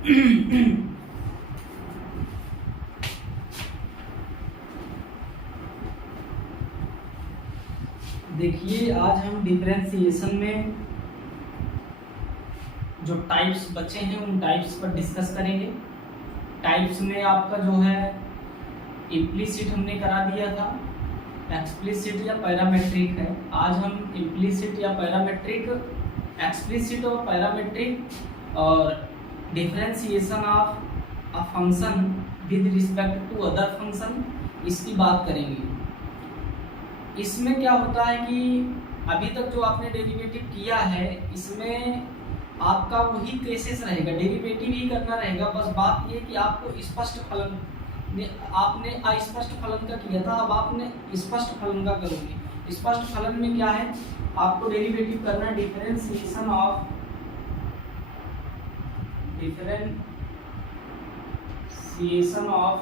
देखिए, आज हम डिफरेंशिएशन में जो टाइप्स बचे हैं उन टाइप्स पर डिस्कस करेंगे। टाइप्स में आपका जो है इम्प्लीसिट हमने करा दिया था, एक्सप्लिसिट या पैरामेट्रिक है। आज हम इम्प्लीसिट या पैरामेट्रिक, एक्सप्लिसिट और पैरामेट्रिक और differentiation of a function with respect to other function, इसकी बात करेंगे। इसमें क्या होता है कि अभी तक जो आपने डेरिवेटिव किया है इसमें आपका वही केसेस रहेगा, डेरिवेटिव ही करना रहेगा। बस बात ये कि आपको स्पष्ट फलन, आपने अस्पष्ट फलन का किया था, अब आपने स्पष्ट फलन का करोगे। स्पष्ट फलन में क्या है, आपको डेरिवेटिव करना है differentiation of differentiation of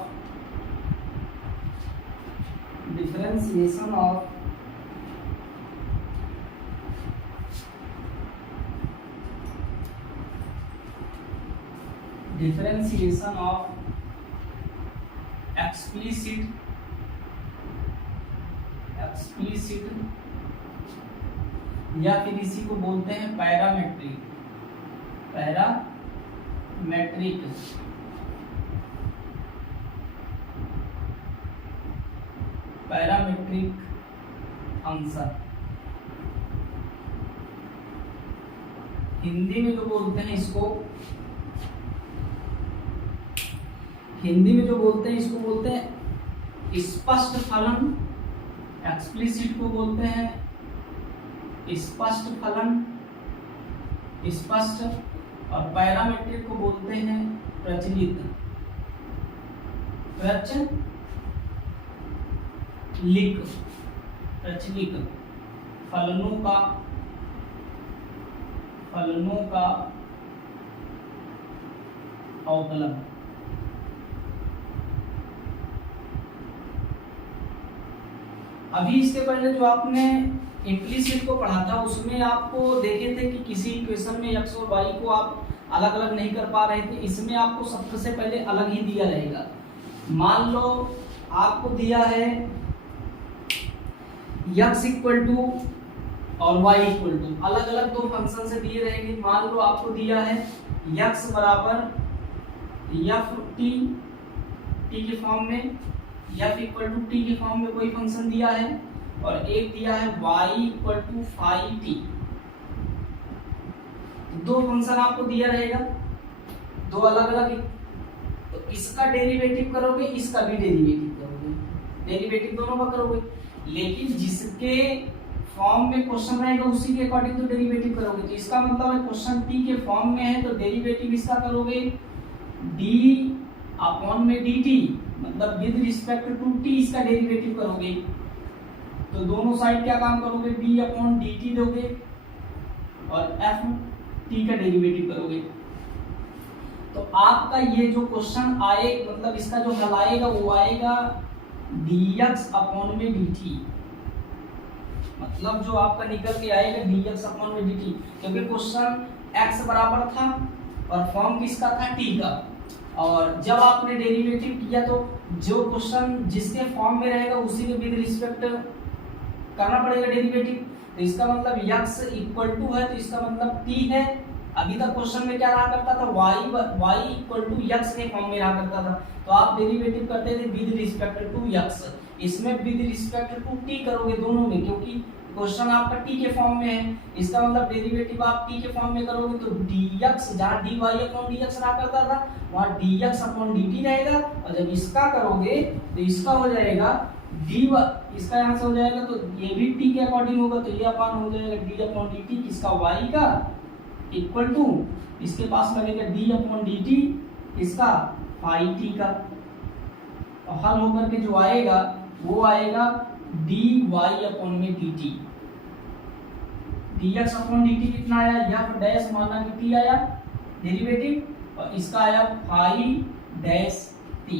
explicit या फिर इसी को बोलते हैं पैरामेट्रिक फंक्शन। हिंदी में जो बोलते हैं इसको बोलते हैं स्पष्ट फलन। एक्सप्लिसिट को बोलते हैं स्पष्ट फलन, स्पष्ट, और पैरामेट्रिक को बोलते हैं प्रचलित फलनों का अवकलन। अभी इसके पहले जो आपने इम्प्लीसिट को पढ़ा था उसमें आपको देखे थे कि किसी इक्वेशन में x और y को आप अलग अलग नहीं कर पा रहे थे। इसमें आपको सबसे पहले अलग ही दिया रहेगा। मान लो आपको दिया है x इक्वल टू और y इक्वल टू, अलग अलग दो फंक्शन से दिए रहेंगे। मान लो आपको दिया है x बराबर f t के फॉर्म में, f इक्वल टू t के फॉर्म में कोई फंक्शन दिया है, और एक दिया है y equal to phi t। दो फंक्शन आपको दिया रहेगा, दो अलग अलग। तो इसका डेरिवेटिव करोगे, इसका भी डेरिवेटिव करोगे, डेरिवेटिव दोनों का करोगे। लेकिन जिसके फॉर्म में क्वेश्चन रहेगा उसी के अकॉर्डिंग तो डेरिवेटिव करोगे। तो इसका मतलब है क्वेश्चन t के फॉर्म में है तो डेरिवेटिव इसका करोगे d अपॉन में dt, मतलब विद रिस्पेक्ट टू t इसका डेरिवेटिव करोगे। तो दोनों साइड क्या काम करोगे, d अपॉन dt दोगे और f t का डेरिवेटिव करोगे। तो आपका ये जो क्वेश्चन आए, मतलब इसका जो हल आएगा वो आएगा dx अपॉन में dt, मतलब जो आपका निकल के आएगा dx अपॉन में dt, क्योंकि क्वेश्चन x बराबर था और फॉर्म किसका था, t का। और जब आपने डेरिवेटिव किया तो जो क्वेश्चन जिसके फॉर्म में रहेगा उसी के विद रिस्पेक्ट करना पड़ेगा डेरिवेटिव। तो इसका मतलब x इक्वल टू है तो इसका मतलब t है। अभी तक क्वेश्चन में क्या रहा करता था, y इक्वल टू x के फॉर्म में रहा करता था। तो आप डेरिवेटिव करते थे विद रिस्पेक्ट टू x, इसमें विद रिस्पेक्ट टू t करोगे दोनों में, क्योंकि क्वेश्चन आपका t के फॉर्म में है। इसका मतलब डेरिवेटिव आप t के फॉर्म में करोगे तो dx, जहाँ dy अपॉन dx रहा करता था वहाँ dx अपॉन dt रहेगा। और जब इसका करोगे तो इसका हो जाएगा dy, इसका यहाँ से हो जाएगा तो ये भी t के अकॉर्डिंग होगा, तो ये अपान हो जाएगा d अपॉन dt किसका, y का, इक्वल टू इसके पास लगेगा d अपॉन dt इसका फाई t का। और हल होकर के जो आएगा वो आएगा dy अपॉन में dt। dx अपॉन dt कितना आया, f डैश माना कि t आया डेरिवेटिव, और इसका आया फाई डैश t।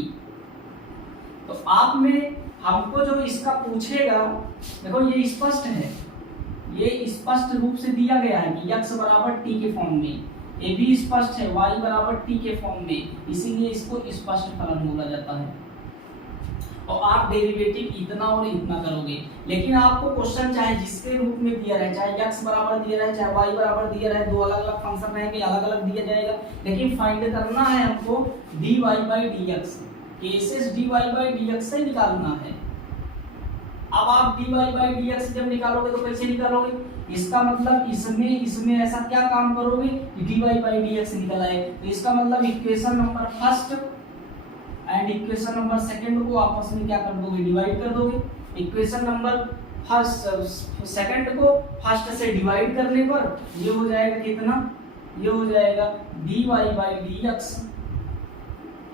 तो आप में हमको जो इसका पूछेगा, देखो ये स्पष्ट है, ये स्पष्ट रूप से दिया गया है कि x बराबर t के फॉर्म में। ये भी स्पष्ट है, y बराबर t के फॉर्म में, इसीलिए इसको स्पष्ट फलन बोला जाता है। और आप डेरिवेटिव इतना और इतना करोगे, लेकिन आपको क्वेश्चन चाहे जिसके रूप में दिया रहे, चाहे x बराबर दिया रहे, चाहे y बराबर दिया रहे, दो अलग अलग फंक्शन रहेंगे, अलग अलग दिया जाएगा, लेकिन फाइंड करना है हमको dy by dx, cases dy by dx से निकालना है। अब आप dy by dx जब निकालोगे तो कैसे निकालोगे? इसका मतलब इसमें ऐसा क्या काम करोगे कि dy by dx निकल आए, तो इसका मतलब equation number first and equation number second को आपस में क्या कर दोगे? डिवाइड कर दोगे। इक्वेशन नंबर फर्स्ट सेकंड को फर्स्ट से डिवाइड करने पर ये हो जाएगा कितना? ये हो जाएगा dy by dx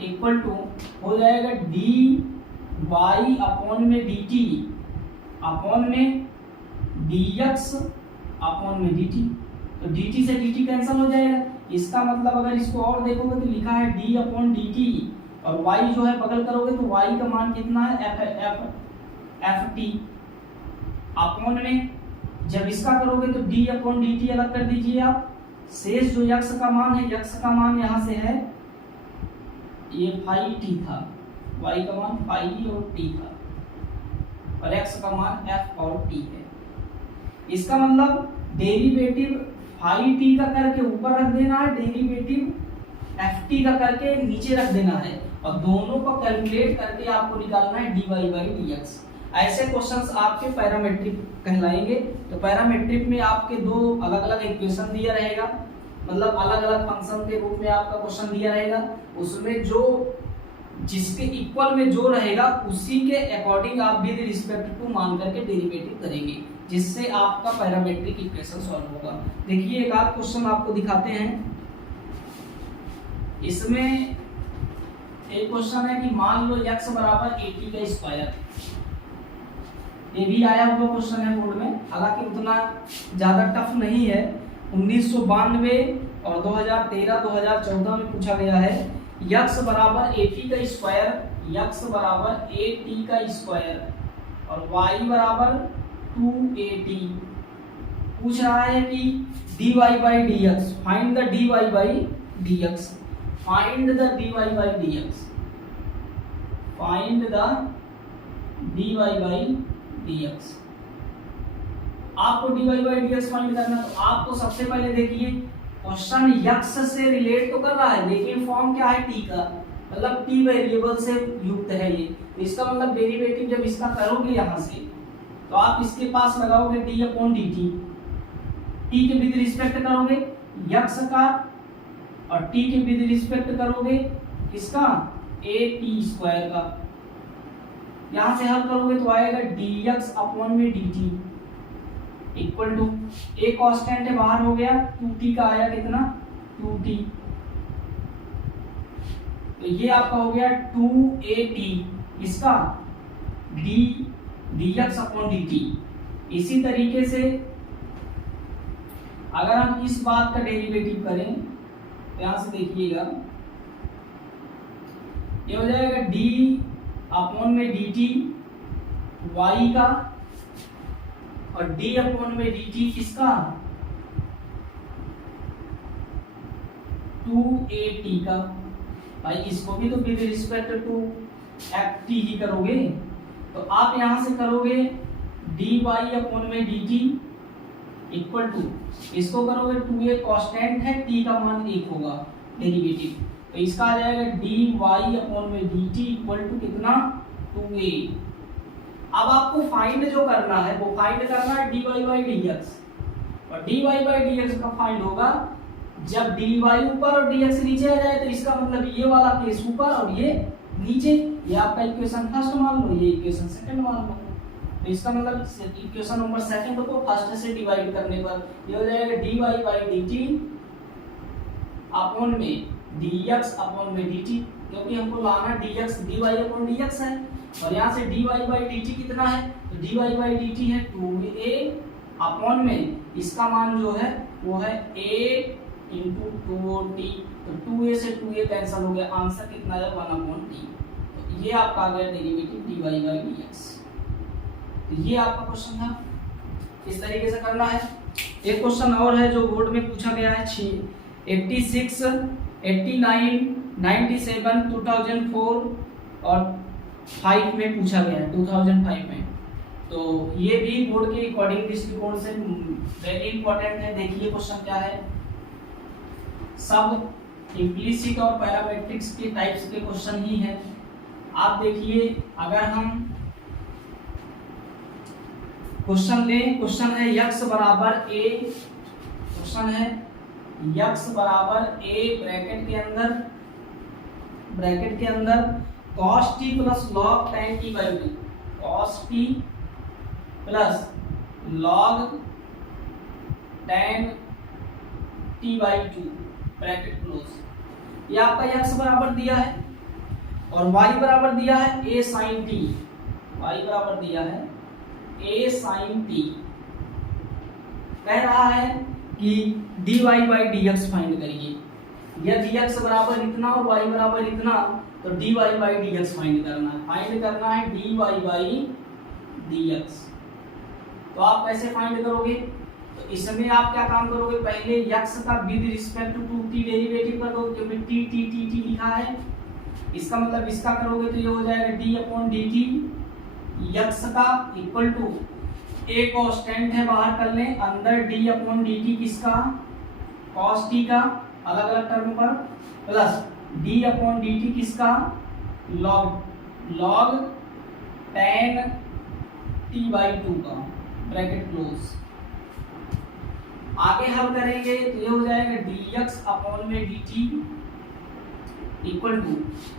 equal to हो जाएगा dy अपॉन में dt अपॉन में dx अपॉन में dt, तो dt से dt कैंसिल हो जाएगा। इसका मतलब अगर इसको और देखोगे तो लिखा है d अपॉन dt, और y जो है बगल करोगे तो y का मान कितना है? एफ टी अपॉन में जब इसका करोगे तो d अपॉन dt अलग कर दीजिए आप, शेष जो x का मान है, x का मान यहाँ से है ये फाई t था, y का मान फाई और t था, और x का मान f और t है। इसका मतलब डेरिवेटिव फाई t का करके ऊपर रख देना है, डेरिवेटिव एफ टी का करके नीचे रख देना है, और दोनों को कैलकुलेट करके आपको निकालना है dy by dx। ऐसे क्वेश्चंस आपके पैरामेट्रिक कहलाएंगे। तो पैरामेट्रिक में आपके दो अलग अलग इक्वेशन दिया रहेगा, मतलब अलग अलग फंक्शन के रूप में आपका क्वेश्चन दिया रहेगा, उसमें जो जिसके इक्वल में जो रहेगा उसी के अकॉर्डिंग आप विद रिस्पेक्ट टू मान करके डेरिवेटिव करेंगे, जिससे आपका पैरामेट्रिक इक्वेशन सॉल्व होगा। देखिए एक आध क्वेश्चन आपको दिखाते हैं। इसमें एक क्वेश्चन है कि मान लो x बराबर 80 का स्क्वायर, ये भी आया हुआ क्वेश्चन है बोर्ड में, हालांकि उतना ज्यादा टफ नहीं है। 1992 और 2013-2014 में पूछा गया है x बराबर 80 का स्क्वायर, x बराबर 80 का स्क्वायर और y बराबर 280। पूछ रहा है कि dy by dx, find the dy by dx, find the dy by dx, find the dy by dx। आपको dy by dx फाइंड करना, तो आपको सबसे पहले देखिए क्वेश्चन x से रिलेट तो कर रहा है, लेकिन फॉर्म क्या है? t का, मतलब t वेरिएबल से युक्त है ये, तो इसका मतलब डेरिवेटिव जब इसका करोगे यहाँ से तो आप इसके पास लगाओगे d अपॉन dt, t के विद रिस्पेक्ट करोगे x का, और t के विद रिस्पेक्ट करोगे किसका? a t स्क्वायर का। यहाँ से हल करोगे तो आएगा dx अपॉन में dt equal to a constant है बाहर हो गया, 2t का आया कितना? 2t, तो ये आपका हो गया 2at, इसका dx अपॉन dt। इसी तरीके से अगर हम इस बात का डेरिवेटिव करें तो यहां से देखिएगा ये हो जाएगा d अपॉन में dt y का, और d अपॉन में dt किसका? 2at का। भाई इसको भी तो विद रिस्पेक्ट टू ft ही करोगे, तो आप यहां से करोगे dy अपॉन में dt इक्वल टू, इसको करोगे 2a कांस्टेंट है, t का मान 1 होगा डेरिवेटिव, तो इसका आ जाएगा dy अपॉन में dt इक्वल टू कितना? 2a। अब आपको फाइंड जो करना है वो फाइंड करना है dy by dx, और dy by dx का फाइंड होगा जब dy ऊपर और dx नीचे आ जाए, तो इसका मतलब ये वाला केस ऊपर और ये नीचे। ये आपका इक्वेशन फर्स्ट मान लो, ये इक्वेशन सेकंड मान लो, तो इसका मतलब इक्वेशन नंबर सेकंड को फर्स्ट से डिवाइड करने पर ये हो जाएगा dy by dt अपॉन में dx अपॉन में dt, क्योंकि हमको लाना dx dy अपॉन dx है, और यहाँ से dy by dt कितना है? तो dy by dt है 2a अपॉन में इसका मान जो है वो है a इंटू 2t, तो 2a से 2a कैंसिल हो गया, आंसर कितना है? 1 अपॉन t। तो ये आपका आ गया डेरिवेटिव dy by dx। तो ये आपका क्वेश्चन था, इस तरीके से करना है। एक क्वेश्चन और है जो बोर्ड में पूछा गया है 86, 89, 97, 2004 और 5 में पूछा गया है, 2005 में। तो ये भी बोर्ड के अकॉर्डिंग दृष्टिकोण से वेरी इंपॉर्टेंट है। देखिए क्वेश्चन क्या है, सब इम्प्लीसिट और पैरामेट्रिक्स के टाइप्स के क्वेश्चन ही है। आप देखिए, अगर हम क्वेश्चन लें, क्वेश्चन है x बराबर a, क्वेश्चन है x बराबर a ब्रैकेट के अंदर cos t plus log tan t by 2, cos t plus log tan t by 2 bracket close. ये आपका x बराबर दिया है और y बराबर दिया है a sin t, y बराबर दिया है a sin t। कह रहा है कि dy बाई dx फाइंड करिए। यदि x बराबर इतना और y बराबर इतना तो dy बाई dx फाइंड करना है। फाइंड करना है dy बाई dx। तो आप कैसे फाइंड करोगे? तो इसमें आप क्या काम करोगे, पहले x का with respect to t derivative कर दो, क्योंकि t लिखा है। इसका मतलब इसका करोगे तो ये हो जाएगा d अपॉन dt, x का इक्वल टू a कांस्टेंट है, बाहर कर लें, अंदर d अपॉन dt किसका, cos t का, अलग अलग टर्म पर, प्लस d अपॉन dt किसका, log tan t बाई 2 का, ब्रैकेट क्लोज। आगे हल करेंगे तो ये हो जाएगा dx अपॉन में dt equal to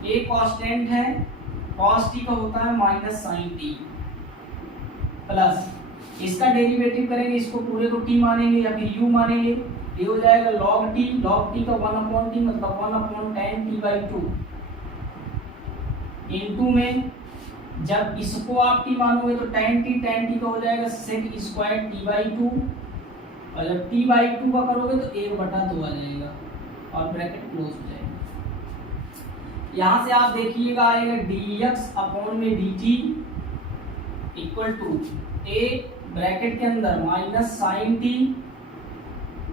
a constant है, cos t का होता है माइनस sin t, प्लस इसका डेरिवेटिव करेंगे, इसको पूरे को t मानेंगे या फिर u मानेंगे। ये हो जाएगा log t का 1 अपॉन t मतलब 1 upon tan t by 2 into में जब इसको आप t मानोगे तो tan t का हो जाएगा sec स्क्वायर t बाई 2 और जब t बाई 2 का करोगे तो 1/2 आ जाएगा और ब्रैकेट क्लोज हो जाएगा। यहाँ से आप देखिएगा आएगा dx अपॉन में dt equal to a bracket के अंदर माइनस sin t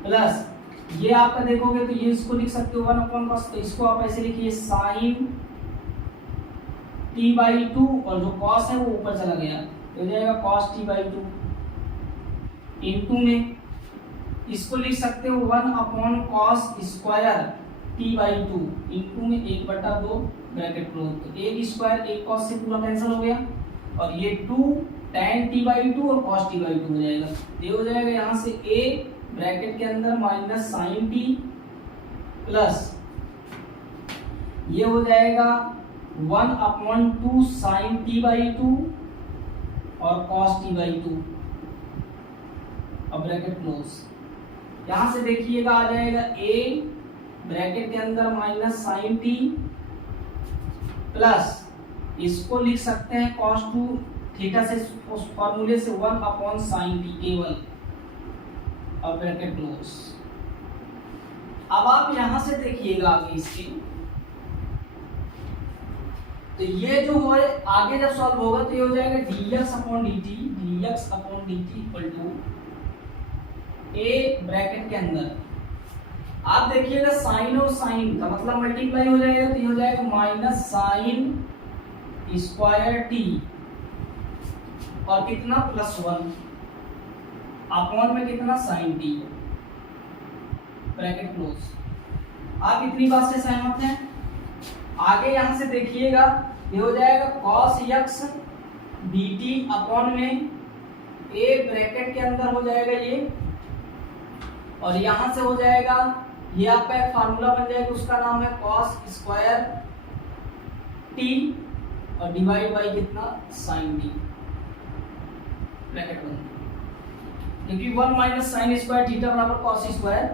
प्लस ये आपका देखोगे तो ये इसको लिख सकते हो 1 अपॉन cos, तो इसको आप ऐसे लिखिए sin t बाई 2 और जो cos है वो ऊपर चला गया तो हो जाएगा cos t बाई 2 इनटू में इसको लिख सकते हो 1 upon cos square t by 2 into में 1/2 ब्रैकेट क्लोज। तो एक स्क्वायर एक cos से पूरा कैंसिल हो गया और ये 2 tan t बाई 2 और cos t बाई 2 हो जाएगा। ये हो जाएगा यहाँ से a ब्रैकेट के अंदर माइनस sin t प्लस ये हो जाएगा 1 अपॉन 2 sin t बाई 2 और cos t बाई 2 और ब्रैकेट क्लोज। यहाँ से देखिएगा आ जाएगा a ब्रैकेट के अंदर माइनस sin t प्लस इसको लिख सकते हैं cos 2 थीटा से उस फॉर्मूले से 1 अपॉन sin t केवल और ब्रैकेट क्लोज। अब आप यहां से देखिएगा आगे इसके, तो ये जो है आगे जब सॉल्व होगा तो ये हो जाएगा dx upon dt equal to a bracket के अंदर आप देखिएगा साइन और साइन का मतलब मल्टीप्लाई हो जाएगा तो ये हो जाएगा माइनस साइन स्क्वायर t और कितना प्लस 1 अपॉन में कितना साइन t ब्रैकेट क्लोज। आप इतनी बात से सहमत हैं? आगे यहां से देखिएगा ये हो जाएगा cos x dt अपॉन में a ब्रैकेट के अंदर हो जाएगा ये और यहां से हो जाएगा ये आपका एक फार्मूला बन जाएगा उसका नाम है cos स्क्वायर t और डिवाइड बाई कितना sin t ब्रैकेट बन, क्योंकि 1 माइनस साइन स्क्वायर थीटा बराबर cos स्क्वायर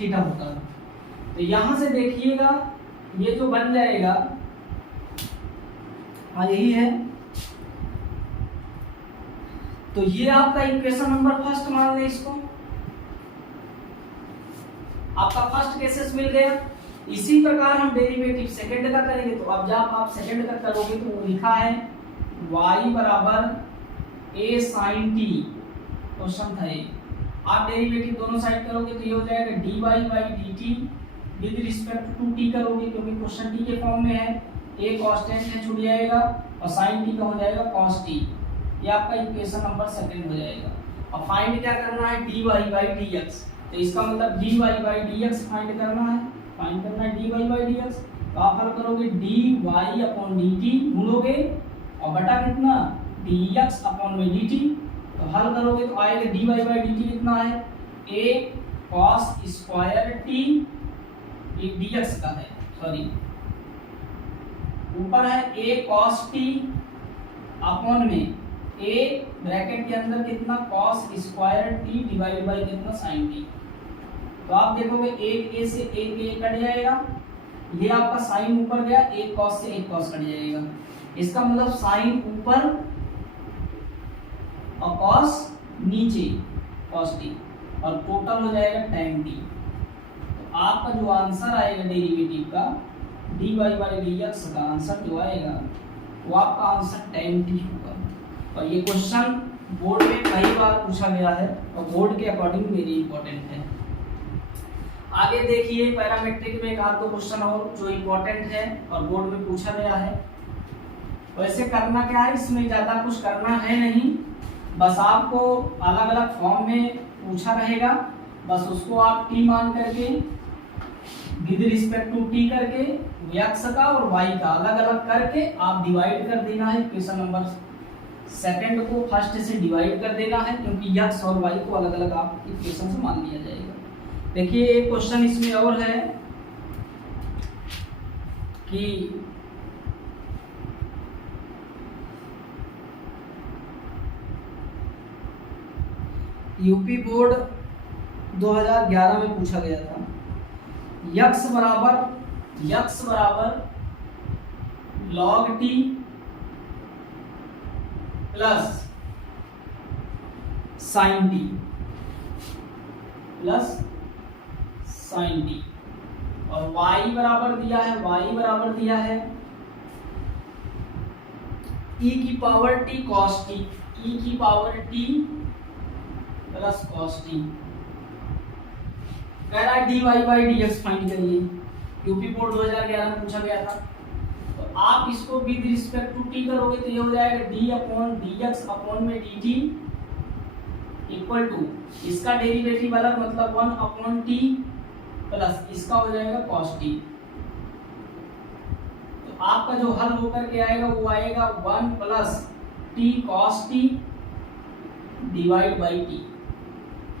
थीटा होता है। तो यहां से देखिएगा ये जो बन जाएगा हाँ यही है, तो ये आपका इक्वेशन नंबर फर्स्ट मान लें इसको, आपका फर्स्ट केसेस मिल गया। इसी प्रकार हम डेरिवेटिव सेकंड का करेंगे, तो अब जब आप सेकंड का करोगे तो वो लिखा है y बराबर a sin t, क्वेश्चन था ये आप डेरिवेटिव दोनों साइड करोगे तो ये हो जाएगा dy by dt with respect to t करोगे क्योंकि क्वेश्चन t के फॉर्म में है, a कांस्टेंट है छूट जाएगा और sin t का हो जाएगा cos t। ये आपका इक्वेशन नंबर सेकंड हो जाएगा। अब फाइंड क्या करना है dy बाई dx, तो इसका मतलब dy बाई dx फाइंड करना है, dy बाई dx। तो आप हल करोगे dy अपॉन dt भूलोगे और बटा कितना dx अपॉन में dt, तो हल करोगे तो आएगा dy बाई dt कितना है a cos स्क्वायर t, ये dx का है, सॉरी ऊपर है a cos t अपॉन में a ब्रैकेट के अंदर कितना cos square t divide by कितना sin t। तो आप देखोगे एक a से एक a कट जाएगा, ये आपका sin ऊपर गया, एक cos से एक cos कट जाएगा, इसका मतलब sin ऊपर और cos नीचे cos t और टोटल हो जाएगा tan t। तो आपका जो आंसर आएगा डेरिवेटिव का dy बाई dx का आंसर जो आएगा वो आपका आंसर tan t होगा। और ये क्वेश्चन बोर्ड में कई बार पूछा गया है और बोर्ड के अकॉर्डिंग वेरी इंपॉर्टेंट है। आगे देखिए पैरामेट्रिक में एक आध दो क्वेश्चन और जो इंपॉर्टेंट है और बोर्ड में पूछा गया है। वैसे करना क्या है, इसमें ज़्यादा कुछ करना है नहीं, बस आपको अलग अलग फॉर्म में पूछा रहेगा, बस उसको आप t मान करके विद रिस्पेक्ट टू t करके x का और y का अलग अलग करके आप डिवाइड कर देना है। क्वेश्चन नंबर सेकंड को फर्स्ट से डिवाइड कर देना है क्योंकि x और y को अलग अलग आप इक्वेशन से मान लिया जाएगा। देखिए एक क्वेश्चन इसमें और है कि यूपी बोर्ड 2011 में पूछा गया था, x बराबर log t plus sin t और y बराबर दिया है e की power t cos t, e की power t plus cos t। कह रहा है dy बाई dx फाइंड करिए, यूपी बोर्ड 2011 में पूछा गया था। तो आप इसको विद रिस्पेक्ट टू t करोगे तो ये हो जाएगा d अपॉन dx अपॉन में dt इक्वल टू इसका डेरिवेटिव अलग मतलब 1 अपॉन t प्लस इसका हो जाएगा cos t। तो आपका जो हल होकर के आएगा वो आएगा 1 plus t cos t divide by t।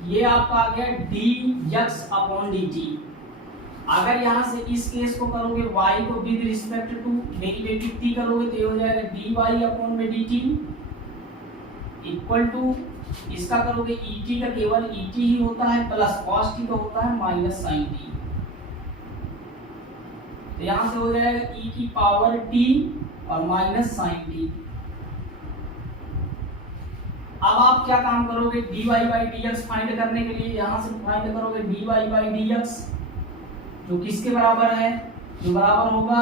ये आपका आ गया dx अपॉन dt। अगर यहाँ से इस केस को करोगे y को with respect to derivative t करोगे तो ये हो जाएगा dy अपॉन में dt इक्वल टू इसका करोगे et का केवल et ही होता है प्लस cos t का होता है माइनस sin t। तो यहाँ से हो जाएगा e की पावर t और माइनस sin t। अब आप क्या काम करोगे dy बाई dx फाइंड करने के लिए यहाँ से फाइंड करोगे dy बाई dx जो किसके बराबर है, जो बराबर होगा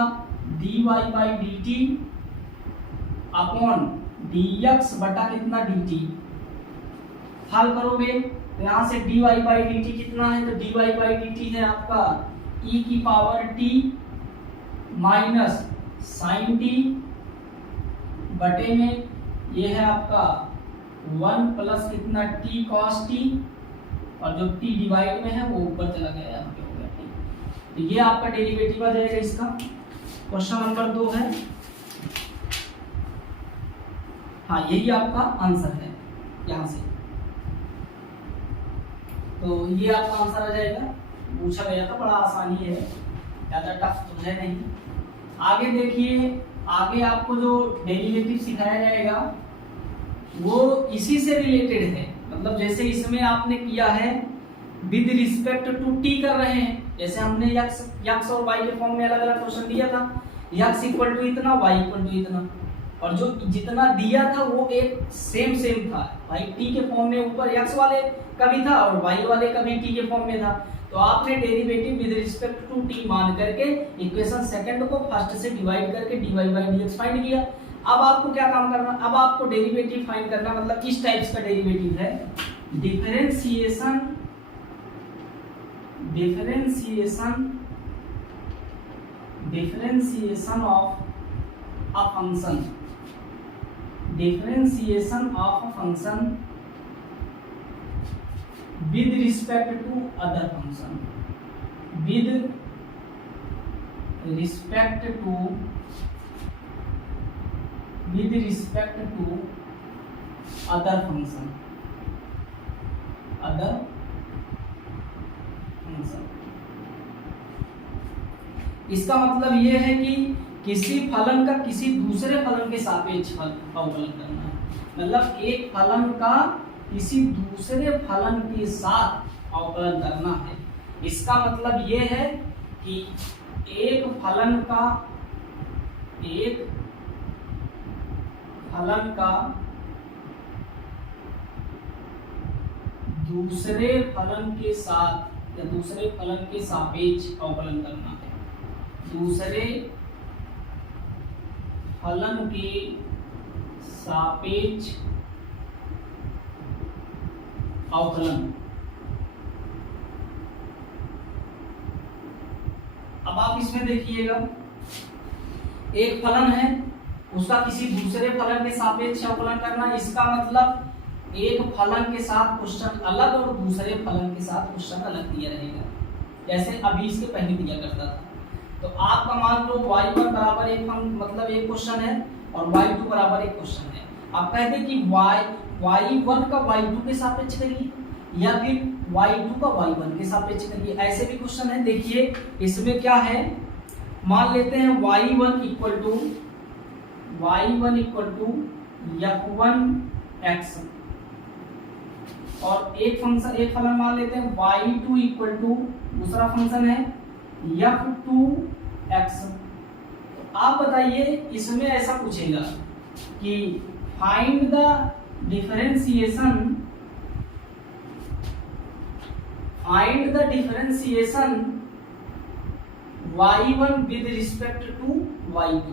dy by dt upon dx बटा कितना dt। हल करोगे तो यहाँ से dy बाई dt कितना है, तो dy बाई dt है आपका e की power t minus sin t बटे में ये है आपका 1 प्लस कितना t cos t और जो t डिवाइड में है वो ऊपर चला गया यहाँ पे हो गया t। तो ये आपका डेरिवेटिव आ जाएगा इसका। क्वेश्चन नंबर 2 है, हाँ यही आपका आंसर है यहाँ से। तो ये आपका आंसर आ जाएगा, पूछा गया था, बड़ा आसानी है, ज़्यादा टफ तो है नहीं। आगे देखिए, आगे आपको जो डेरिवेटिव सिखाया जाएगा वो इसी से रिलेटेड है, मतलब जैसे इसमें आपने किया है विद रिस्पेक्ट टू t कर रहे हैं, जैसे हमने x और y के फॉर्म में अलग अलग क्वेश्चन दिया था, x इक्वल टू इतना, y इक्वल टू इतना, और जो जितना दिया था वो एक सेम था भाई, t के फॉर्म में ऊपर x वाले का भी था और y वाले का भी t के फॉर्म में था। तो आपने derivative with respect to t मान करके इक्वेशन सेकंड को फर्स्ट से डिवाइड करके dy बाई dx फाइंड किया। अब आपको क्या काम करना, अब आपको डेरिवेटिव फाइंड करना, मतलब किस टाइप्स का डेरिवेटिव है differentiation of a function, differentiation of a function with respect to other function, with respect to other function, इसका मतलब ये है कि किसी फलन का किसी दूसरे फलन के सापेक्ष अवकलन करना है। मतलब एक फलन का किसी दूसरे फलन के साथ अवकलन करना है। इसका मतलब ये है कि एक फलन का दूसरे फलन के साथ या दूसरे फलन के सापेक्ष अवकलन करना है। दूसरे फलन के सापेक्ष अवकलन। अब आप इसमें देखिएगा, एक फलन है उसका किसी दूसरे फलन के सापेक्ष अवकलन करना। इसका मतलब एक फलन के साथ क्वेश्चन अलग और दूसरे फलन के साथ क्वेश्चन अलग दिया रहेगा, जैसे अभी इसके पहले दिया करता था। तो आपका मान लो y1 बराबर एक मतलब एक क्वेश्चन है और y2 बराबर एक क्वेश्चन है। आप कहते हैं कि y1 का y2 के सापेक्ष करिए या फिर y2 का y1 के सापेक्ष करिए, ऐसे भी क्वेश्चन है। देखिए इसमें क्या है, मान लेते हैं y1 इक्वल टू f1x और एक फलन मान लेते हैं y2 इक्वल टू दूसरा फंक्शन है f2x। तो आप बताइए इसमें ऐसा पूछेगा कि find the differentiation y1 with respect to y2।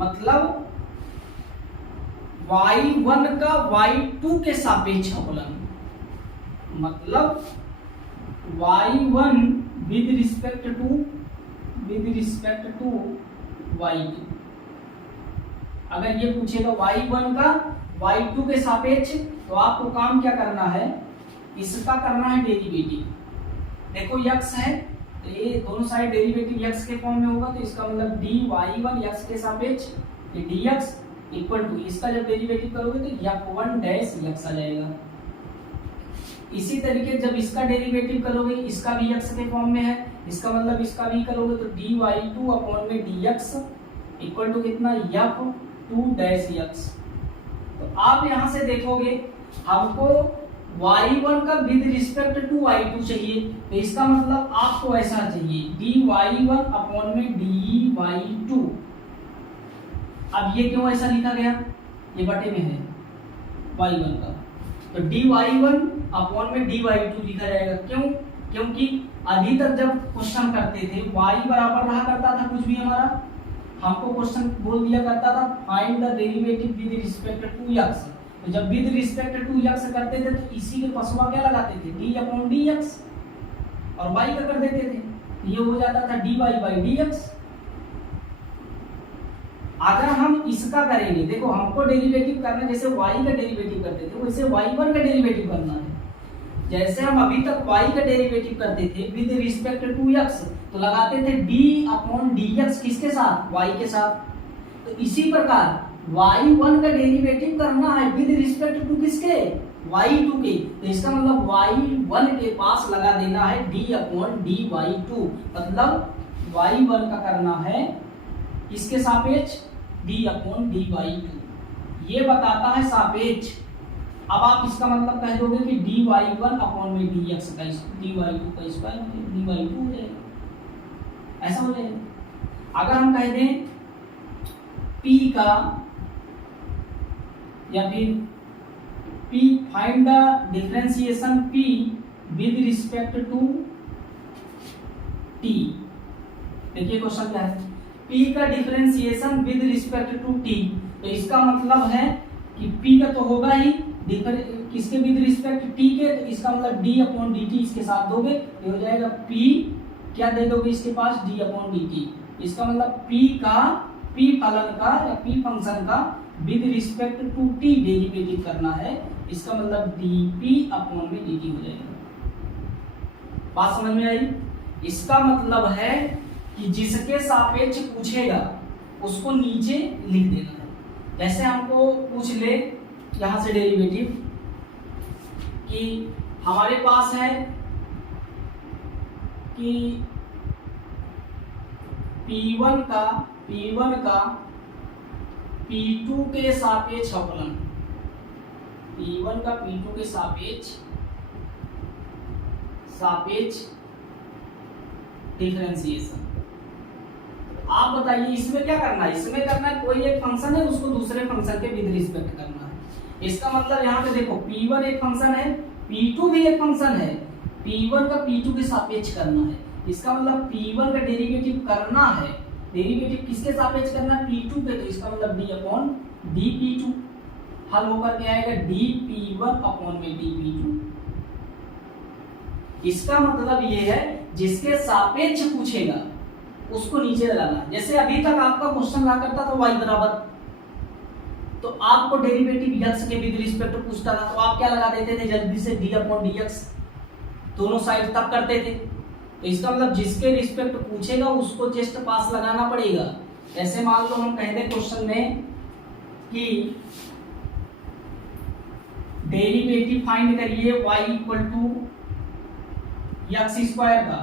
मतलब y1 का y2 के सापेक्ष अवकलन, मतलब y1 with respect to y2। अगर ये पूछेगा y1 का y2 के सापेक्ष, तो आपको काम क्या करना है, इसका करना है डेरिवेटिव। देखो x है तो ये दोनों साइड डेरिवेटिव x के फॉर्म में होगा, तो इसका मतलब dy1 x के सापेक्ष dx इक्वल टू, इसका जब डेरिवेटिव करोगे तो f1 डैश x आ जाएगा। इसी तरीके जब इसका डेरिवेटिव करोगे, इसका भी x के फॉर्म में है, इसका मतलब इसका भी करोगे तो dy2 अपॉन में dx इक्वल टू कितना f2 डैश x। तो आप यहां से देखोगे हमको y1 का विद रिस्पेक्ट टू y2 चाहिए, तो इसका मतलब आपको ऐसा चाहिए dy1 अपॉन में dy2। अब ये क्यों ऐसा लिखा गया, ये बटे में है y1 का, तो dy1 अपॉन में dy2 लिखा जाएगा। क्यों? क्योंकि अभी तक जब क्वेश्चन करते थे y बराबर रहा करता था कुछ भी हमारा, हमको क्वेश्चन बोल दिया करता था find the derivative with respect to x। तो जब विद रिस्पेक्ट टू x करते थे तो इसी के पसवा क्या लगाते थे, d अपॉन dx, और y का कर देते थे, ये हो जाता था dy बाई dx। अगर हम इसका करेंगे, देखो हमको डेरिवेटिव करना, जैसे y का डेरिवेटिव करते थे वैसे y1 का डेरिवेटिव करना है। जैसे हम अभी तक y का डेरिवेटिव करते थे विद रिस्पेक्ट टू x, तो लगाते थे d अपॉन dx किसके साथ, y के साथ। तो इसी प्रकार y1 का डेरिवेटिव करना है विद रिस्पेक्ट टू किसके, y2 के, तो इसका मतलब y1 के पास लगा देना है d अपॉन dy2। मतलब y1 का करना है किसके सापेक्ष, d अपॉन dy2। ये बताता है सापेक्ष। अब आप इसका मतलब कह दोगे कि dy1 अपॉन में dx का dy2 का स्क्वायर dy2 हो जाएगा, ऐसा हो जाएगा। अगर हम कह दें p का या फिर p find the differentiation p with respect to t। देखिए क्वेश्चन क्या है, p का differentiation with respect to t, तो इसका मतलब है कि p का तो होगा ही किसके विद रिस्पेक्ट टी के, तो इसका मतलब डी अपॉन डी टी इसके साथ दोगे, ये हो जाएगा पी, क्या दे दोगे इसके पास, डी अपॉन डी टी। इसका मतलब पी का, पी फलन का या पी फंक्शन का with respect to t derivative करना है, इसका मतलब डीपी अपॉन में डी टी हो जाएगा। बात समझ में आई? इसका मतलब है कि जिसके सापेक्ष पूछेगा उसको नीचे लिख देना है। जैसे हमको पूछ ले यहां से डेरिवेटिव कि हमारे पास है कि P1 का P2 के सापेक्ष अवकलन, P1 का P2 के सापेक्ष डिफरेंशिएशन। आप बताइए इसमें क्या करना है? इसमें करना है कोई एक फंक्शन है उसको दूसरे फंक्शन के विद रिस्पेक्ट करना है। इसका मतलब यहाँ पे देखो P1 एक फंक्शन है, P2 भी एक फंक्शन है, P1 का P2 के सापेक्ष करना है। इसका मतलब P1 का डेरिवेटिव करना है, डेरिवेटिव किसके सापेक्ष करना है, P2 के, तो इसका मतलब d अपॉन dP2 हल होकर के आएगा dP1 अपॉन में dP2। इसका मतलब ये है जिसके सापेक्ष पूछेगा उसको नीचे लगाना। जैसे अभी तक आपका क्वेश्चन रहा करता था y बराबर, तो आपको डेरिवेटिव x के विद रिस्पेक्ट पूछता था तो आप क्या लगा देते थे जल्दी से, d अपॉन dx, दोनों साइड तब करते थे। तो इसका मतलब जिसके रिस्पेक्ट पूछेगा उसको जस्ट पास लगाना पड़ेगा। ऐसे मान लो हम कहते क्वेश्चन में कि डेरिवेटिव फाइंड करिए y equal to x square का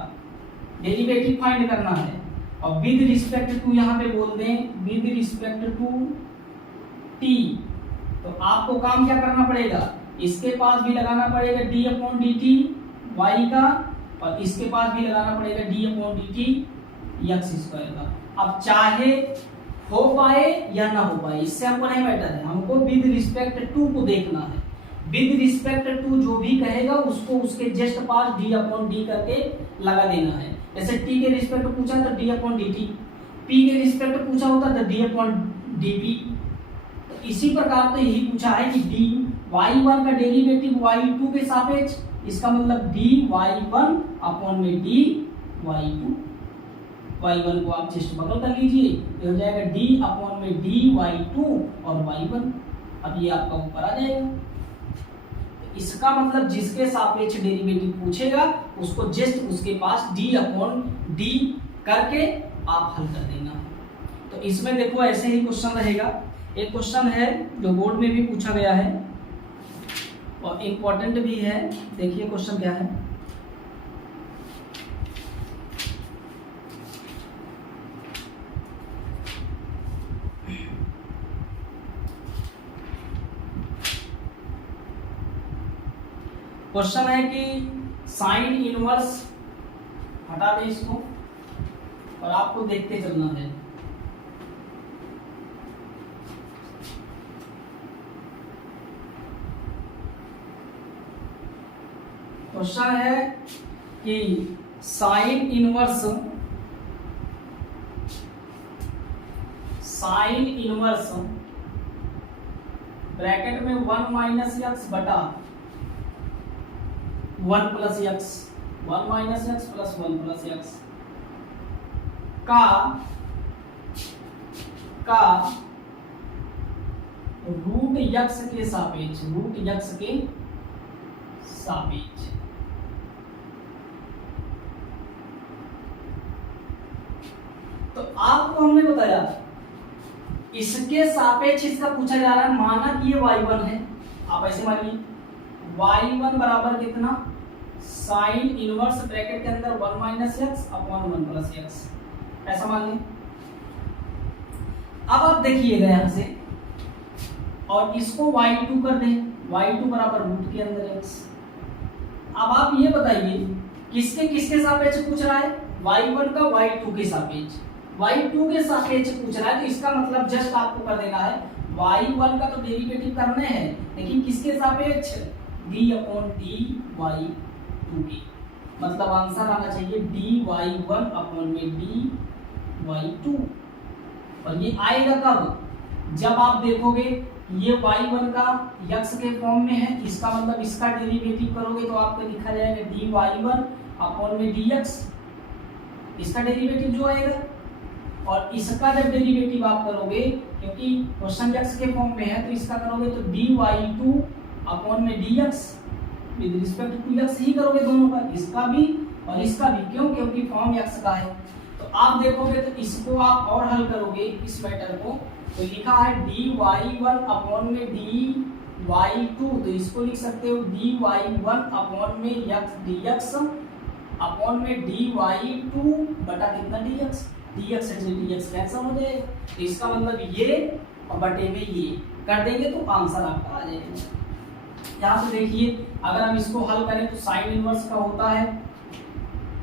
डेरिवेटिव फाइंड करना है और विद रिस्पेक्ट टू यहाँ पे बोल दें विद रिस्पेक्ट टू t, तो आपको काम क्या करना पड़ेगा, इसके पास भी लगाना पड़ेगा d upon d t y का और इसके पास भी लगाना पड़ेगा d upon d t x square का। अब चाहे हो पाए या ना हो पाए इससे हमको नहीं मैटर है, हमको विद रिस्पेक्ट टू को देखना है। विद रिस्पेक्ट टू जो भी कहेगा उसको उसके जस्ट पास d अपॉन डी करके लगा देना है। जैसे t के रिस्पेक्ट पूछा तो d upon d T, p के रिस्पेक्ट पूछा होता तो d अपॉन डी पी। तो इसी प्रकार तो यही पूछा है कि d y1 का डेरिवेटिव y2 के सापेक्ष, इसका मतलब dy y1 अपॉन में dy y2। y1 को आप जस्ट बगल कर लीजिए, ये हो जाएगा d अपॉन में dy y2 और y1। अब ये आपका ऊपर आ जाएगा। इसका मतलब जिसके सापेक्ष डेरिवेटिव पूछेगा उसको जस्ट उसके पास d अपॉन डी करके आप हल कर देना है। तो इसमें देखो ऐसे ही क्वेश्चन रहेगा। एक क्वेश्चन है जो बोर्ड में भी पूछा गया है और इम्पोर्टेंट भी है, देखिए क्वेश्चन क्या है। क्वेश्चन है कि साइन इनवर्स, हटा दें इसको और आपको देखते चलना है। क्वेश्चन है कि साइन इनवर्स ब्रैकेट में 1 माइनस एक्स बटा 1 plus x, 1 minus x plus 1 plus x का रूट यक्स के सापेक्ष, रूट यक्स के सापेक्ष तो आपको हमने बताया इसके सापेक्ष इसका पूछा जा रहा है। माना कि ये y1 है, आप ऐसे मानिए y1 बराबर कितना, साइन इनवर्स ब्रैकेट के अंदर 1 minus x upon 1 plus x, ऐसा मान लें। अब आप देखिएगा यहां से और इसको y2 कर दें, y2 बराबर रूट के अंदर x। अब आप ये बताइए किसके किसके सापेक्ष पूछ रहा है, y1 का y2 के सापेक्ष, y2 के सापेक्ष पूछ रहा है। तो इसका मतलब जस्ट आपको कर देना है y1 का तो डेरिवेटिव करने हैं लेकिन किसके सापेक्ष, d अपॉन dy2 की, मतलब आंसर आना चाहिए dy1 अपॉन में dy2। और ये आएगा कब, जब आप देखोगे ये y1 का x के फॉर्म में है, इसका मतलब इसका डेरिवेटिव करोगे तो आपको लिखा जाएगा dy1 अपॉन में dx, इसका डेरिवेटिव जो आएगा। और इसका जब डेरिवेटिव आप करोगे, क्योंकि क्वेश्चन x के फॉर्म में है, तो इसका करोगे तो dy2 अपॉन में dx with respect to x ही करोगे दोनों का, इसका भी और इसका भी। क्यों? क्योंकि फॉर्म x का है। तो आप देखोगे तो इसको आप और हल करोगे इस मैटर को, तो लिखा है dy1 अपॉन में dy2, तो इसको लिख सकते हो dy1 अपॉन में x dx अपॉन में dy2 बटा कितना dx, dx से dx कैंसिल हो जाएगा। तो इसका मतलब ये और बटे में ये कर देंगे तो आंसर आपका आ जाएगा। यहाँ से देखिए, अगर हम इसको हल करें तो साइन इनवर्स का होता है,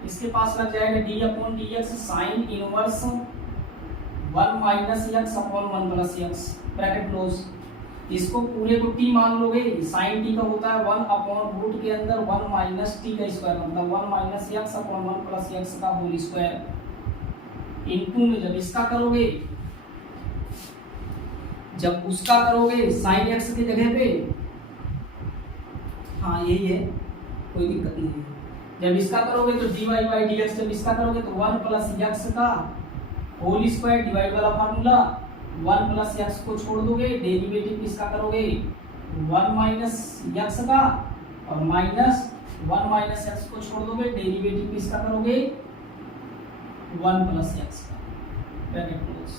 इसके पास लग जाएगा d upon dx sine inverse 1 minus x upon 1 plus x bracket close. इसको पूरे को t मान लोगे, साइन t का होता है 1 अपॉन रूट के अंदर 1 माइनस t का स्क्वायर, मतलब 1 minus x upon 1 plus x का होल स्क्वायर। इनटू में जब इसका करोगे, जब उसका करोगे साइन x की जगह पे, हाँ यही है, कोई दिक्कत नहीं है। जब इसका करोगे तो dy बाई dx, जब इसका करोगे तो 1 प्लस x का होल स्क्वायर डिवाइड वाला फार्मूला 1 प्लस x को छोड़ दोगे, डेरिवेटिव किसका करोगे 1 माइनस x का, और माइनस 1 माइनस x को छोड़ दोगे, डेरिवेटिव किसका करोगे 1 प्लस x का ब्रैकेट क्लोज।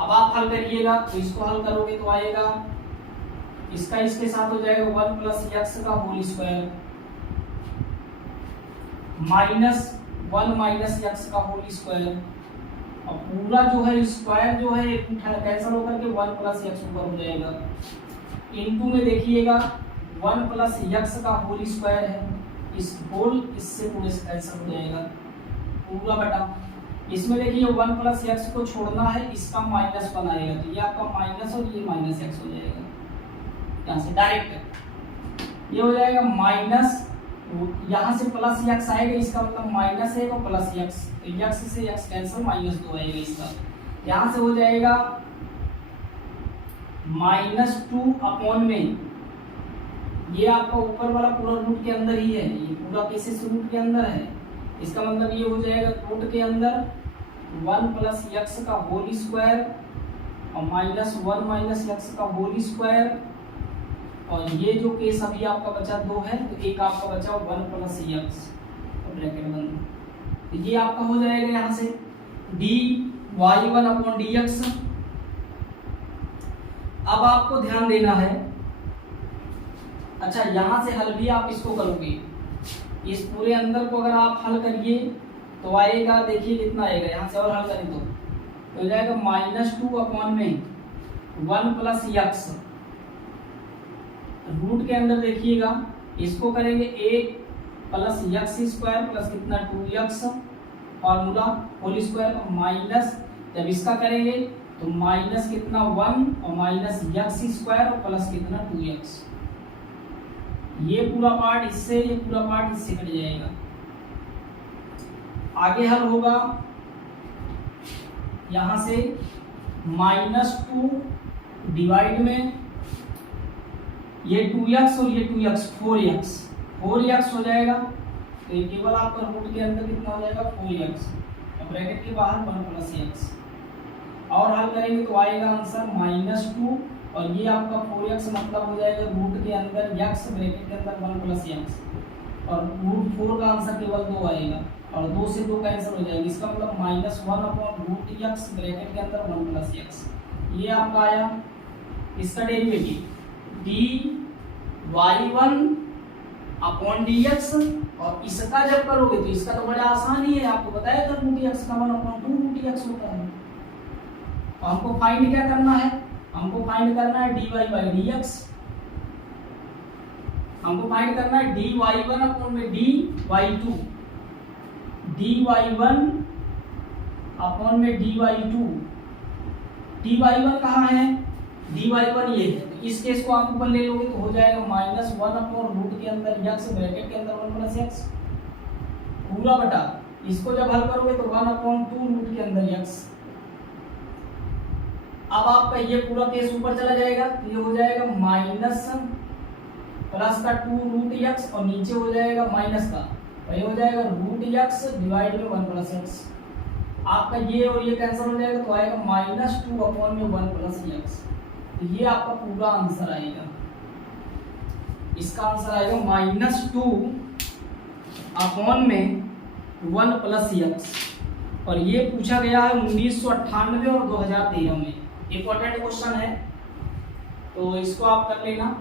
अब आप हल करिएगा, तो इसको हल करोगे तो आएगा, इसका इसके साथ हो जाएगा 1 प्लस x का whole square minus 1 minus x का होल स्क्वायर, और पूरा जो है स्क्वायर जो है कैंसिल होकर के 1 प्लस x ऊपर हो जाएगा। इनटू में देखिएगा 1 प्लस x का होल स्क्वायर है, इस होल इससे पूरे से कैंसिल हो जाएगा पूरा बटा। इसमें देखिए 1 प्लस x को छोड़ना है, इसका माइनस 1 आएगा, तो ये आपका माइनस और ये माइनस x हो जाएगा। यहाँ से डायरेक्ट ये हो जाएगा माइनस, यहाँ से प्लस x आएगा, इसका मतलब माइनस है और प्लस x, तो x से x कैंसिल, माइनस 2 आएगा इसका। यहाँ से हो जाएगा -2 अपॉन में, ये आपका ऊपर वाला पूरा रूट के अंदर ही है, ये पूरा कैसे रूट के अंदर है, इसका मतलब ये हो जाएगा रूट के अंदर 1 प्लस x का होल स्क्वायर और -1 माइनस x का होल स्क्वायर, और ये जो केस अभी आपका बचा 2 है, तो एक आपका बचा 1 प्लस x ब्रैकेट बंद, तो ये आपका हो जाएगा यहाँ से dy1 अपॉन dx। अब आपको ध्यान देना है, अच्छा यहाँ से हल भी आप इसको करोगे, इस पूरे अंदर को अगर आप हल करिए तो आएगा, देखिए कितना आएगा, यहाँ से और हल करें तो हो जाएगा -2 अपॉन में 1 प्लस x, रूट के अंदर देखिएगा, इसको करेंगे 1 प्लस x स्क्वायर प्लस कितना 2x formula whole square, minus जब इसका करेंगे तो माइनस कितना 1 और माइनस x स्क्वायर और प्लस कितना 2x, ये पूरा पार्ट इससे, ये पूरा पार्ट इससे कट जाएगा। आगे हल होगा यहां से -2 डिवाइड में ये 2x और ये 2x 4x हो जाएगा, तो ये केवल आपका रूट के अंदर कितना हो जाएगा 4x और ब्रैकेट के बाहर 1 प्लस x, और हल करेंगे तो आएगा आंसर -2 और ये आपका 4x मतलब हो जाएगा रूट के अंदर x ब्रैकेट के अंदर 1 प्लस x, और रूट 4 का आंसर केवल 2 आएगा और 2 से 2 कैंसिल हो जाएगा, इसका मतलब -1 अपॉन रूट x ब्रैकेट के अंदर 1 प्लस x, ये आपका आया। इसका डेरिवेटिव dy1 अपॉन dx, और इसका जब करोगे तो इसका तो बड़ा आसान ही है, आपको बताया था रूट x का 1 अपॉन 2 रूट x होता है। तो हमको फाइंड क्या करना है, हमको फाइंड करना है dy बाई dx, हमको फाइंड करना है dy1 अपॉन में dy2, dy1 अपॉन में dy2, dy1 कहाँ है, dy1 ये है, तो इस केस को आप ऊपर ले लोगे तो हो जाएगा -1 अपॉन रूट के अंदर x ब्रैकेट के अंदर 1 प्लस x पूरा बटा, इसको जब हल करोगे तो 1 अपॉन 2 रूट के अंदर x, अब आपका ये पूरा केस ऊपर चला जाएगा तो ये हो जाएगा माइनस प्लस का 2 रूट एक्स और नीचे हो जाएगा माइनस का, तो ये हो जाएगा रूट एक्स डिवाइड में 1 प्लस एक्स। आपका ये और ये कैंसिल हो जाएगा तो आएगा माइनस 2 अपॉन में 1 प्लस एक्स। तो ये आपका पूरा आंसर आएगा, इसका आंसर आएगा माइनस 2 अपॉन में 1 प्लस एक्स। और ये पूछा गया है 1998 और 2013 में, इंपॉर्टेंट क्वेश्चन है तो इसको आप कर लेना।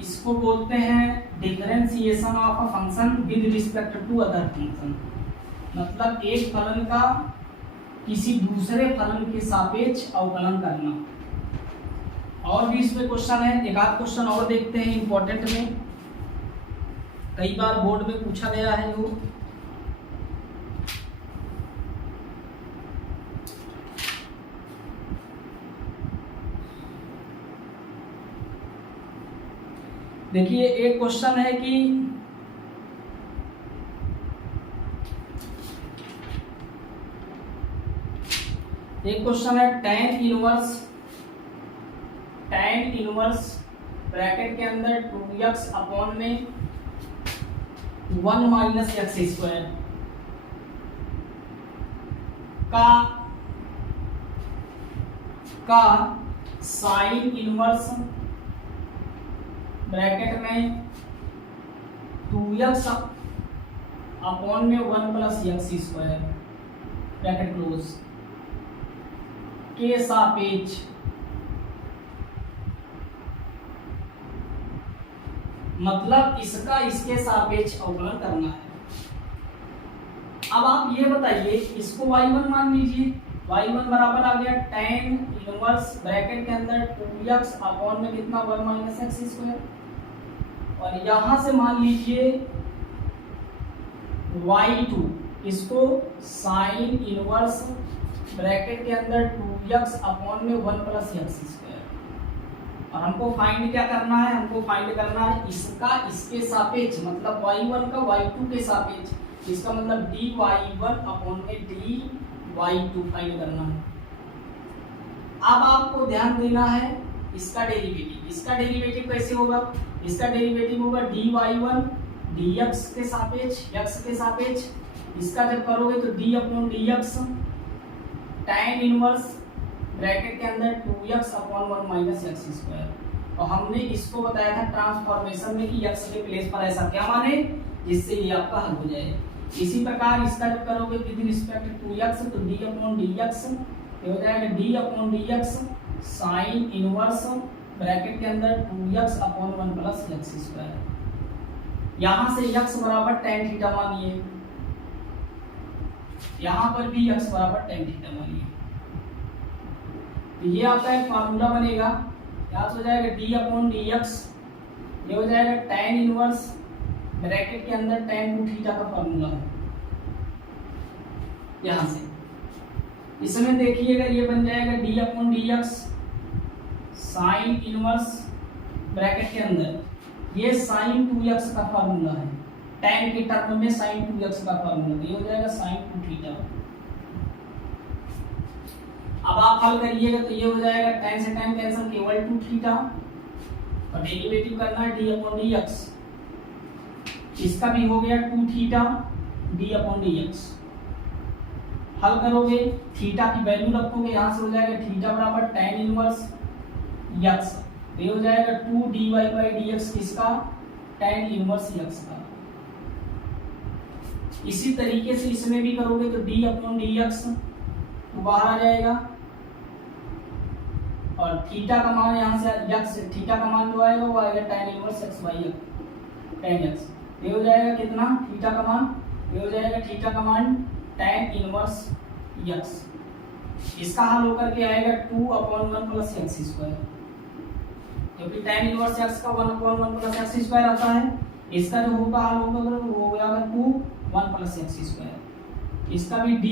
इसको बोलते हैं differentiation of a function with respect to other function, मतलब एक फलन का किसी दूसरे फलन के सापेक्ष अवकलन करना। और भी इसमें क्वेश्चन है, एक आध क्वेश्चन और देखते हैं इंपॉर्टेंट में, कई बार बोर्ड में पूछा गया है वो। देखिए एक क्वेश्चन है कि एक क्वेश्चन है tan इनवर्स ब्रैकेट के अंदर 2x अपॉन में 1 माइनस एक्स स्क्वायर का साइन इनवर्स ब्रैकेट में 2x अपॉन में 1 plus x square bracket close के सापेक्ष मतलब इसका इसके सापेक्ष अवकलन करना है। अब आप ये बताइए, इसको y1 मान लीजिए, y1 बराबर आ गया tan इनवर्स ब्रैकेट के अंदर 2x अपॉन में कितना 1 माइनस एक्स स्क्वायर, और यहां से मान लीजिए y2, इसको साइन इनवर्स ब्रैकेट के अंदर 2x अपॉन में 1 प्लस एक्स स्क्वायर, और हमको फाइंड क्या करना है, हमको फाइंड करना है इसका इसके सापेक्ष, मतलब y1 का y2 के सापेक्ष, इसका मतलब dy1 अपॉन में dy2 फाइंड करना है। अब आपको ध्यान देना है इसका डेरिवेटिव, इसका डेरिवेटिव कैसे होगा, इसका डेरिवेटिव होगा dy1 dx के सापेक्ष, x के सापेक्ष, इसका जब करोगे तो d upon dx tan inverse bracket के अंदर 2x upon 1 minus x square, और हमने इसको बताया था ट्रांसफॉर्मेशन में कि x के प्लेस पर ऐसा क्या माने जिससे ये आपका हल हो जाए। इसी प्रकार इसका जब करोगे विद रिस्पेक्ट टू x तो d अपॉन dx ये हो जाएगा d upon dx sine inverse bracket के अंदर 2x upon 1 plus x square. यहाँ से x बराबर tan थीटा मानिए, यहाँ पर भी x बराबर tan थीटा मानिए, तो ये आपका एक फार्मूला बनेगा, याद हो जाएगा d अपॉन dx ये हो जाएगा tan इनवर्स ब्रैकेट के अंदर tan 2 थीटा का फार्मूला है। यहाँ से इसमें देखिएगा ये बन जाएगा d upon dx sine inverse bracket के अंदर ये साइन 2x का फार्मूला है, tan के टर्म में साइन 2x का फार्मूला, ये हो जाएगा साइन 2 थीटा। अब आप हल करिएगा तो ये हो जाएगा tan से tan कैंसिल, केवल 2 थीटा, और डेरिवेटिव करना है d अपॉन dx, इसका भी हो गया 2 थीटा d अपॉन dx। हल करोगे थीटा की वैल्यू रखोगे, यहाँ से हो जाएगा थीटा बराबर tan इनवर्स x, ये हो जाएगा 2 dy बाई dx किसका tan इनवर्स x का। इसी तरीके से इसमें भी करोगे तो d अपॉन dx तो बाहर आ जाएगा, और थीटा का मान यहाँ से x, थीटा का मान जो आएगा वो आएगा tan inverse x by tan x, ये हो जाएगा कितना थीटा का मान, ये हो जाएगा थीटा का मान tan इनवर्स x। इसका हल होकर के आएगा 2 अपॉन 1 प्लस एक्स स्क्वायर, क्योंकि tan इनवर्स x का 1 अपॉन 1 प्लस एक्स स्क्वायर आता है, इसका जो होगा हल होगा वो हो जाएगा 2 1 प्लस एक्स स्क्वायर। इसका भी d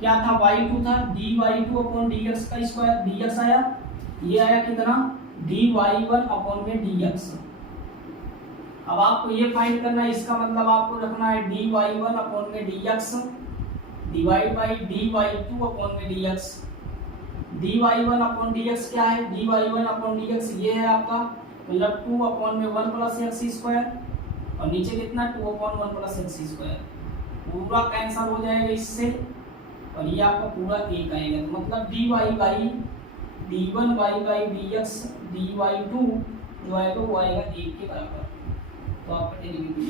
क्या था y2 था, dy2 अपॉन dx का स्क्वायर dx आया, ये आया कितना dy1 अपॉन में dx। अब आपको ये फाइंड करना है, इसका मतलब आपको रखना है dy1 अपॉन में dx, divide by d y two upon में d x. D y one upon d x क्या है, d y one upon d x ये है आपका, मतलब 2 अपॉन में 1 प्लस एक्स स्क्वायर, और नीचे कितना 2 अपॉन 1 प्लस एक्स स्क्वायर, पूरा कैंसिल हो जाएगा इससे, और ये आपका पूरा एक आएगा। तो मतलब d y by d one y by d x d y two जो आएगा वो आएगा 1 के बराबर। तो आपका डेरिवेटिव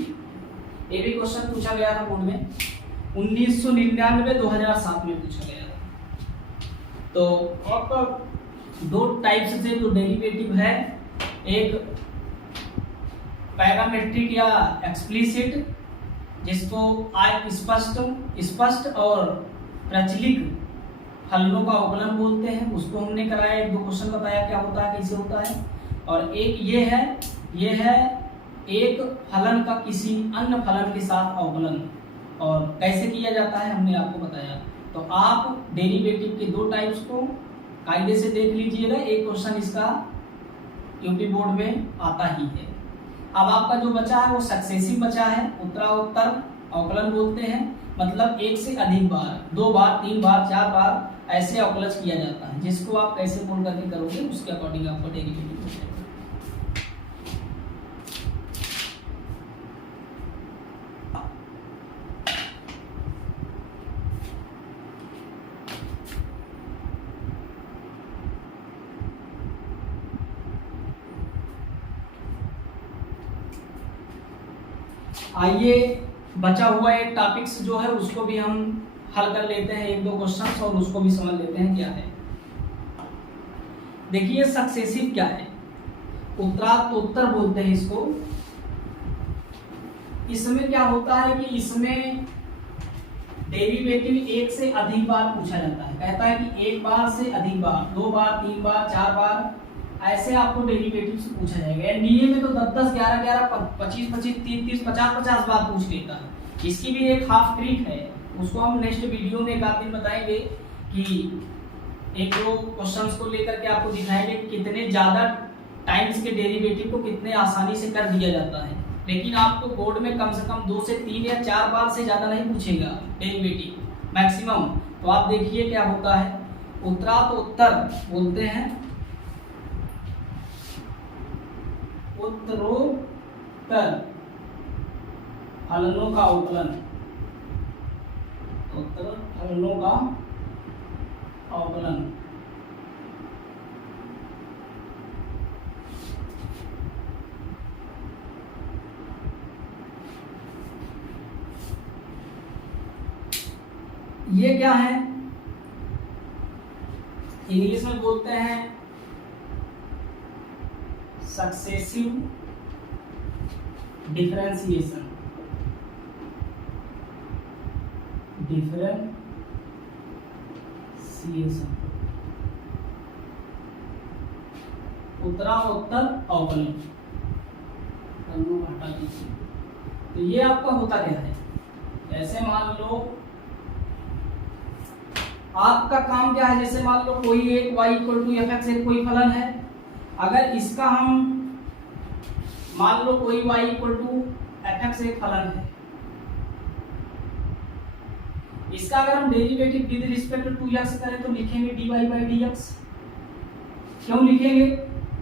ये भी क्वेश्चन पूछा गया था बोर्ड में 1999-2007 में पूछा गया था। तो आपका दो टाइप से जो डेरिवेटिव है, एक पैरामेट्रिक या एक्सप्लिसिट, जिसको आप स्पष्ट और प्रचलित फलनों का अवकलन बोलते हैं, उसको हमने कराया, एक दो क्वेश्चन बताया क्या होता है, कैसे होता है। और एक ये है एक फलन का किसी अन्य फलन के साथ अवकलन, और कैसे किया जाता है हमने आपको बताया। तो आप डेरिवेटिव के दो टाइप्स को कायदे से देख लीजिएगा, एक क्वेश्चन इसका यूपी बोर्ड में आता ही है। अब आपका जो बचा है वो सक्सेसिव बचा है, उत्तराउत्तर अवकलन बोलते हैं, मतलब एक से अधिक बार, 2 बार 3 बार 4 बार ऐसे अवकलन किया जाता है, जिसको आप कैसे बोल करके करोगे उसके अकॉर्डिंग आपको डेरिवेटिव हो जाएगा। आइए बचा हुआ एक टॉपिक्स जो है उसको भी हम हल कर लेते हैं, एक दो क्वेश्चंस, और उसको भी समझ लेते हैं क्या है। देखिए सक्सेसिव क्या है, उत्तराउत्तर बोलते हैं इसको। इसमें क्या होता है कि इसमें डेरिवेटिव एक से अधिक बार पूछा जाता है, कहता है कि एक बार से अधिक बार, 2 बार 3 बार 4 बार ऐसे आपको डेरिवेटिव से पूछा जाएगा। एनडीए में तो 10 11 11 25 25 30 30 50 50 बार पूछ लेता है। इसकी भी एक हाफ ट्रिक है, उसको हम नेक्स्ट वीडियो में एक आध दिन बताएंगे कि एक दो क्वेश्चंस को लेकर के आपको दिखाएंगे कि कितने ज्यादा टाइम्स के डेरिवेटिव को कितने आसानी से कर दिया जाता है। लेकिन आपको बोर्ड में कम से कम 2 से 3 या 4 बार से ज्यादा नहीं पूछेगा डेरिवेटिव मैक्सिमम। तो आप देखिए क्या होता है, उत्तराउत्तर बोलते हैं, उत्तरोत्तर फलनों का अवकलन, उत्तर फलनों का अवकलन। ये क्या है, इंग्लिश में बोलते हैं सक्सेसिव डिफरेंशिएशन, उत्तराउत्तर अवकलन। हटा दीजिए। तो ये आपका होता क्या है, जैसे मान लो आपका काम क्या है, जैसे मान लो कोई एक y equal to f x एक कोई फलन है, अगर इसका हम मान लो कोई y equal to f x एक फलन है, इसका अगर हम derivative with respect to x करें तो लिखेंगे dy बाई डी एक्स। क्यों लिखेंगे,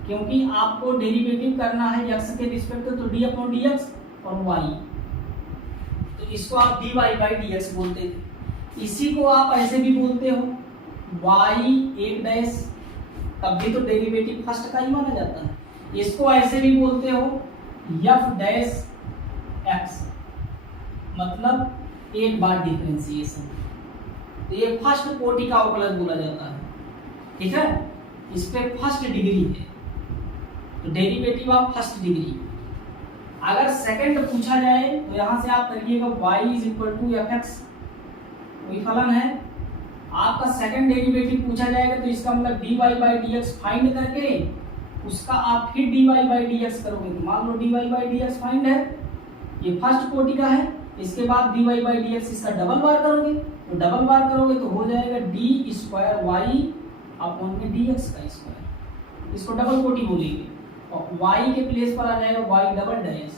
क्योंकि आपको डेरिवेटिव करना है x के रिस्पेक्ट तो d अपॉन डी एक्स और y, तो इसको आप dy बाई डी एक्स बोलते हैं। इसी को आप ऐसे भी बोलते हो y एक डैश, तब भी तो डेरिवेटिव फर्स्ट का ही माना जाता है। इसको ऐसे भी बोलते हो f डैश x, मतलब एक बार डिफरेंशिएशन, तो ये फर्स्ट कोटि का अवकलन बोला जाता है, ठीक है, इस पे फर्स्ट डिग्री है, तो डेरिवेटिव ऑफ फर्स्ट डिग्री। अगर सेकंड पूछा जाए तो यहां से आप करिएगा y is equal to f x, कोई फलन है, आपका सेकंड डेरिवेटिव पूछा जाएगा तो इसका मतलब dy by d x find करके उसका आप फिर dy बाई डी एक्स करोगे। तो मान लो dy by d x find है, ये फर्स्ट कोटि का है, इसके बाद dy बाई डी एक्स इसका डबल बार करोगे, तो डबल बार करोगे तो हो जाएगा डी स्क्वायर वाई अपॉन में डी एक्स का स्क्वायर, इसको डबल कोटि बोलेंगे, और y के प्लेस पर आ जाएगा y डबल डैश,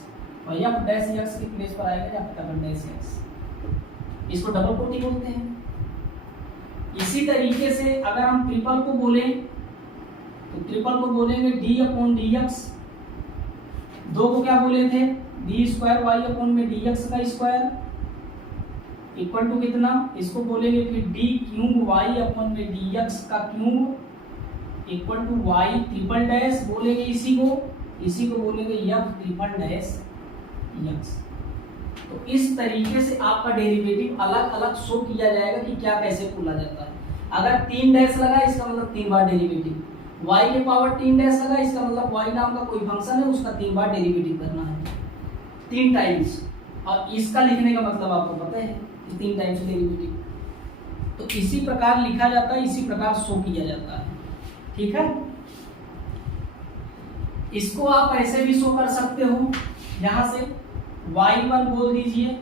और f डैश x के प्लेस पर आएगा f डबल डैश x, इसको डबल कोटि बोलते हैं। इसी तरीके से अगर हम ट्रिपल को बोले तो ट्रिपल को बोलेंगे डी अपॉन डी एक्स, दो को क्या बोले थे डी स्क्वायर वाई अपॉन में डी एक्स का स्क्वायर इक्वल टू कितना, इसको बोलेंगे फिर डी क्यूब वाई अपॉन में डी एक्स का cube equal to y triple dash बोलेंगे, इसी को बोलेंगे एफ ट्रिपल डैश एक्स। तो इस तरीके से आपका डेरिवेटिव अलग अलग शो किया जाएगा कि क्या कैसे खोला जाता है। अगर 3 डैश लगा इसका मतलब 3 बार डेरिवेटिव, y के पावर 3 डैश लगा इसका मतलब y नाम का कोई फंक्शन है उसका 3 बार डेरिवेटिव करना है, 3 टाइम्स। और इसका लिखने का मतलब आपको पता है 3 टाइम्स डेरिवेटिव। तो इसी प्रकार लिखा जाता है, इसी प्रकार शो किया जाता है, ठीक है। इसको आप ऐसे भी शो कर सकते हो, यहाँ से y1 बोल दीजिए,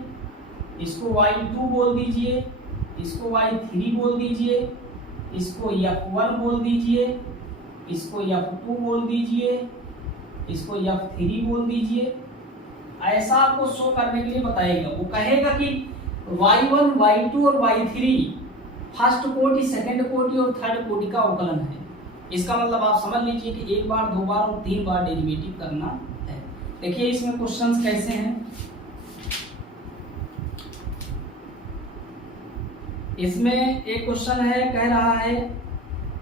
इसको y2 बोल दीजिए, इसको y3 बोल दीजिए, इसको f1 बोल दीजिए, इसको f2 बोल दीजिए, इसको f3 बोल दीजिए। ऐसा आपको शो करने के लिए बताएगा, वो कहेगा कि y1, y2 और y3 फर्स्ट कोटि, सेकंड कोटि और थर्ड कोटि का अवकलन है। इसका मतलब आप समझ लीजिए कि 1 बार, 2 बार और 3 बार डेरिवेटिव करना है। देखिए इसमें क्वेश्चंस कैसे हैं। इसमें एक क्वेश्चन है, कह रहा है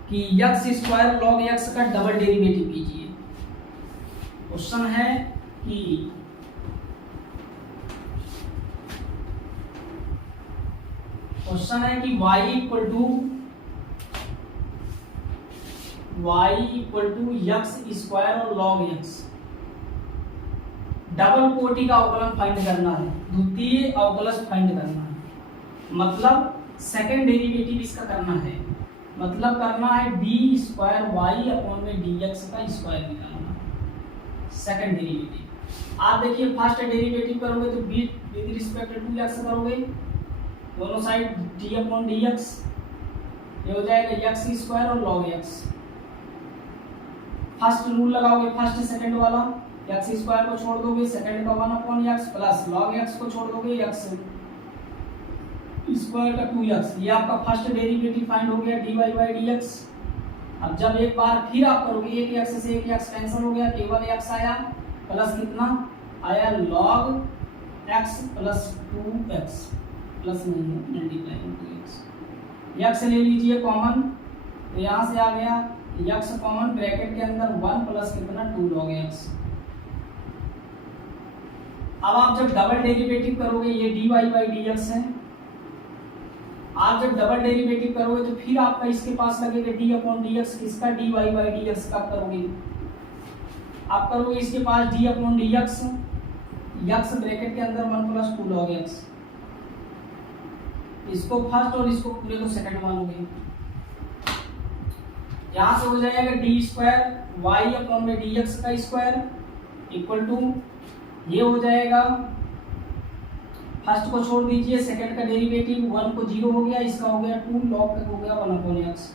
कि x स्क्वायर log x का डबल डेरिवेटिव कीजिए। क्वेश्चन है कि y equal to x square और log x डबल कोटि का अवकलन फाइंड करना है, द्वितीय अवकलज फाइंड करना है, मतलब सेकेंड डेरिवेटिव इसका करना है, मतलब करना है डी स्क्वायर वाई अपॉन में डी एक्स का स्क्वायर निकालना है, सेकेंड डेरिवेटिव। आप देखिए फर्स्ट डेरिवेटिव करोगे तो विद रिस्पेक्ट टू एक्स करोगे, दोनों side D upon d x, ये हो जाएगा एक्स स्क्वायर और लॉग एक्स। फर्स्ट रूल लगाओगे, फर्स्ट सेकंड वाला, एक्स स्क्वायर को छोड़ दोगे, सेकंड का 1 upon x plus log x को छोड़ दोगे, एक्स स्क्वायर का 2x। ये आपका फर्स्ट डेरिवेटिव फाइंड हो गया dy बाई dx। अब जब एक बार फिर आप करोगे, एक x से एक x कैंसिल हो गया, केवल x आया, प्लस कितना आया log x plus 2x, plus नहीं है मल्टीप्लाई 2x। x ले लीजिए कॉमन, तो यहाँ से आ गया x कॉमन, ब्रैकेट के अंदर 1 प्लस कितना 2 log x। अब आप जब डबल डेरिवेटिव करोगे, ये dy बाई dx है, आप जब डबल डेरिवेटिव करोगे तो फिर आपका इसके पास लगेगा डी अपॉन डी एक्स, किसका d y by d x का आप करोगे इसके पास d upon d x, x bracket के अंदर 1 प्लस 2 लॉग एक्स, इसको फर्स्ट और इसको पूरे को सेकंड मानोगे, यहाँ से हो जाएगा डी स्क्वायर वाई अपॉन में डी एक्स का स्क्वायर इक्वल टू, ये हो जाएगा फर्स्ट को छोड़ दीजिए, सेकंड का डेरिवेटिव 1 को 0 हो गया, इसका हो गया 2 लॉग तक हो गया 1 अपॉन एक्स,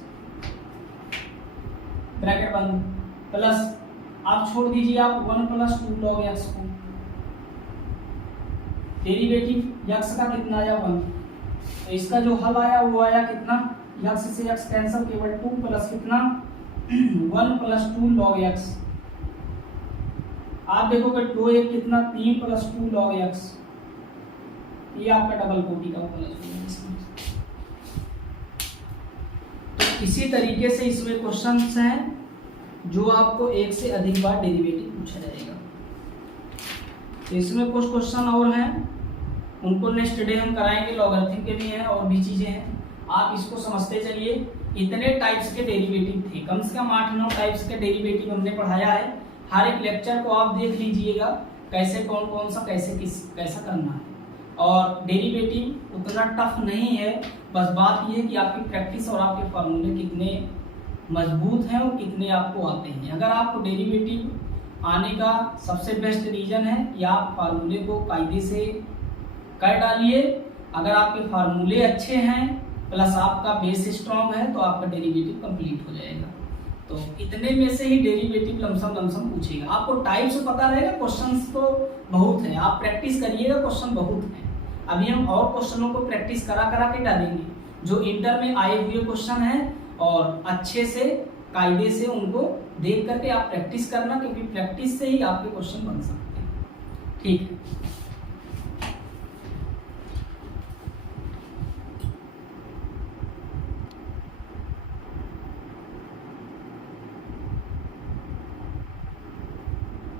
ब्रैकेट बंद, प्लस आप छोड़ दीजिए आप 1 प्लस 2 लॉग एक्स को, डेरिवेटिव एक्स का कितना आया 1, तो इसका जो हल आया वो आया कितना, एक्स से एक्स कैंसिल, केवल 2 प्लस कितना 1 प्लस 2 लॉग एक्स। आप देखोगे 2 एक कितना 3 प्लस 2 लॉग एक्स, ये आपका डबल कोटि का अवकलज होगा। तो इसी तरीके से इसमें क्वेश्चंस हैं जो आपको एक से अधिक बार डेरिवेटिव पूछा जाएगा। तो इसमें कुछ क्वेश्चन और हैं, उनको नेक्स्ट डे हम कराएंगे, लॉगरिथम के भी हैं और भी चीजें हैं, आप इसको समझते चलिए। इतने टाइप्स के डेरिवेटिव थे, कम से कम 8-9 टाइप्स के डेरिवेटिव हमने पढ़ाया है। हर एक लेक्चर को आप देख लीजिएगा कैसे कौन कौन सा कैसा करना है। और डेरिवेटिव उतना टफ नहीं है, बस बात यह है कि आपकी प्रैक्टिस और आपके फार्मूले कितने मजबूत हैं और कितने आपको आते हैं। अगर आपको डेरिवेटिव आने का सबसे बेस्ट रीज़न है कि आप फार्मूले को कायदे से कर डालिए। अगर आपके फार्मूले अच्छे हैं प्लस आपका बेस स्ट्रॉन्ग है तो आपका डेरिवेटिव कंप्लीट हो जाएगा। तो इतने में से ही डेरिवेटिव लमसम पूछेगा। आपको टाइप्स पता रहेगा, क्वेश्चंस तो बहुत है, आप प्रैक्टिस करिएगा, क्वेश्चन बहुत है। अभी हम और क्वेश्चनों को प्रैक्टिस करा के डालेंगे, जो इंटर में आए हुए क्वेश्चन हैं और अच्छे से कायदे से उनको देख करके आप प्रैक्टिस करना, क्योंकि प्रैक्टिस से ही आपके क्वेश्चन बन सकते हैं। ठीक है।